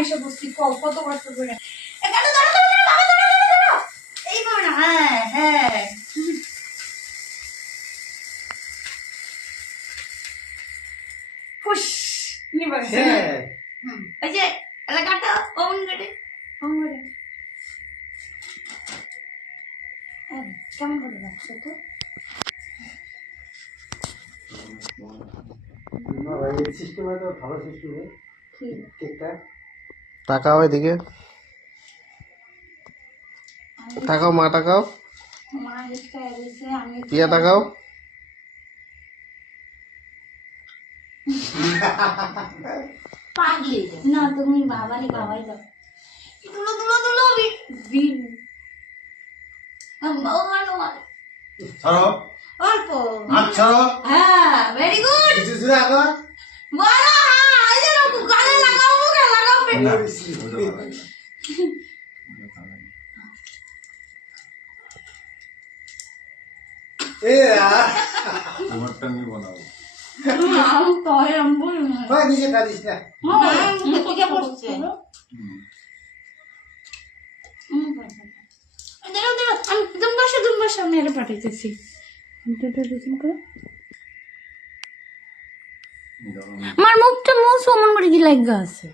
এসে বসছি কত কষ্ট করে এইভাবে না। হ্যাঁ হ্যাঁ ফুস নিবে ওই যে এলাকাটা অমন কাটে কেমন করে রাখছো তো তাকাও এদিকে, তাকাও মা, তাকাও প্রিয়া, তাকাও। না তুমি বাবাই যাও তুলো অল্প। হ্যাঁ ভেরি গুড বলো। হ্যাঁ এই যে গালে লাগাও মুখে লাগাও তোমারটা আমি বানাবো। তো এরকম বল না ভাই নিচে কাটিস না। হ্যাঁ মুখে পড়ছে আমি দুম বসে মেরে পাঠাইতেছি আমার মুখটা মুছ অমন করে কি লাগা আছে।